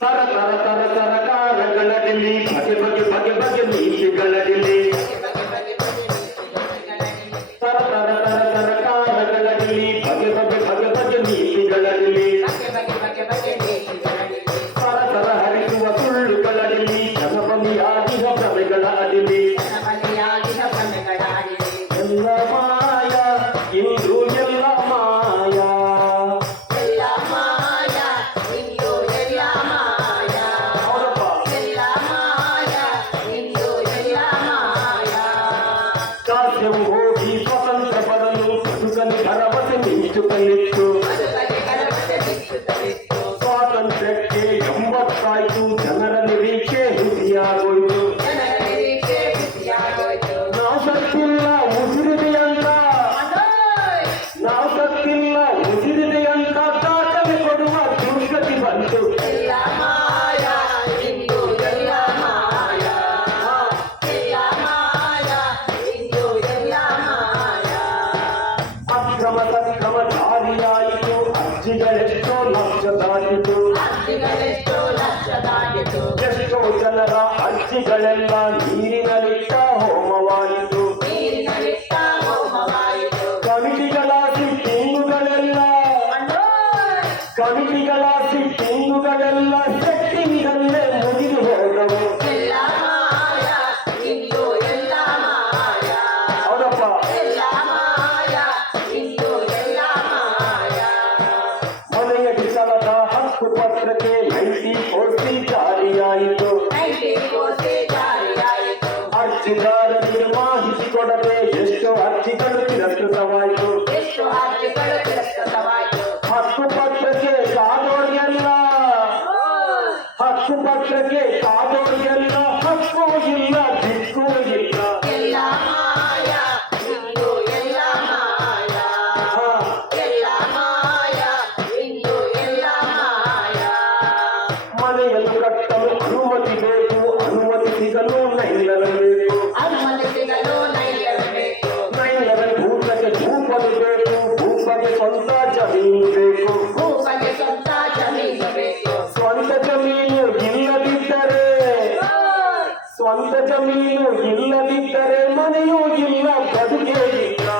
ತರ ತರ ತರ ತರಕಾರಗಳಡಿಲಿ ಬಗೆ ಬಗೆ ಬಗೆ ಬಗೆ ನೀತಿಗಳಡಿಲಿ ತರ ತರ ತರ ತರಕಾರಗಳಡಿಲಿ ಬಗೆ ಬಗೆ ಬಗೆ ಬಗೆ ನೀತಿಗಳಡಿಲಿ ತರ ತರ ಹರಿಯುವ ಸುಳ್ಳುಗಳಡಿಲಿ ಜನಬಲಿಯಾಗಿಹ ಭ್ರಮೆಗಳ ಅಡಿಲಿ ಎಲ್ಲ ಮಾಯ ಇಂದು ಎಲ್ಲ ಮಾಯ ಸಾಧ್ಯವು ಹೋಗಿ ಸ್ವತಂತ್ರ ಬರಲು ಬದುಕಲಿ ಭರವಸೆ ನಿಂತುಕಲಿತ್ತು ಸ್ವಾತಂತ್ರ್ಯಕ್ಕೆ 80 ಜನರ ನಿರೀಕ್ಷೆ ಹುಸಿಯಾಗೋಯ್ತು ನಾವು ಸತ್ತಿಲ್ಲ ಉಸಿರಿದೆಯಂತ ನಾವು ಸತ್ತಿಲ್ಲ ಉಸಿರಿದೆಯಂತ ದಾಖಲೆ ಕೊಡುವ ದುರ್ಗತಿ ಬಂತು ಅಕ್ರಮ ಸಕ್ರಮ ಜಾರಿಯಾಯಿತು ಅರ್ಜಿಗಳೆಷ್ಟೋ ಲಕ್ಷ ದಾಟಿತು ಎಷ್ಟೋ ಜನರ ಅರ್ಜಿಗಳೆಲ್ಲ ನೀರಿನಲ್ಲಿಟ್ಟ ಹೋಮವಾಯಿತು ಕಮಿಟಿಗಳ ಸಿಟ್ಟಿಂಗುಗಳೆಲ್ಲ ಸೆಟ್ಟಿಂಗಲ್ಲೇ ಮುಗಿದು ಹೋದವು ಹೌದಪ್ಪ ಮನೆಯಲ್ಲಿ ಸಲದ ಹಕ್ಕು ಪತ್ರಕ್ಕೆ 90 ಜಾರಿಯಾಯಿತು ಅರ್ಜಿದಾರರಿಗೆ ಮಾಹಿತಿ ಕೊಡದೆ ಎಷ್ಟೋ ಅರ್ಜಿಗಳು ತಿರಸ್ಕೃತವಾಯಿತು ಹಕ್ಕುಪತ್ರಕ್ಕೆ ಕಾದೋರಿಗೆಲ್ಲ ಹಕ್ಕು ಇಲ್ಲ ದಿಕ್ಕು ಇಲ್ಲ ಮನೆಯನ್ನು ಕಟ್ಟಲು ಅನುಮತಿ ಬೇಕು ಅನುಮತಿ ಸಿಗಲು ನೈಲಬೇಕು ನೈಲದ ಭೂತಕ್ಕೆ ಭೂಪದು ಬೇಕು ಭೂಪಗೆ ಸ್ವಂತ ಜಮೀನು ಬೇಕು ಸ್ವಂತ ಜಮೀನು ಇಲ್ಲದಿದ್ದರೆ ಮನೆಯೂ ಇಲ್ಲ ಬದುಕೇ ಇಲ್ಲ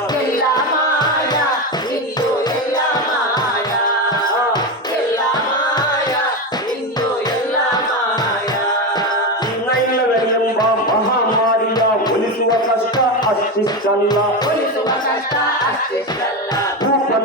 ಈ ನೈಲವೆಂಬ ಮಹಾಮಾರಿಯ ಒಲಿಸುವ ಕಷ್ಟ ಅಷ್ಟಿಷ್ಟಲ್ಲ ಭೂಪನ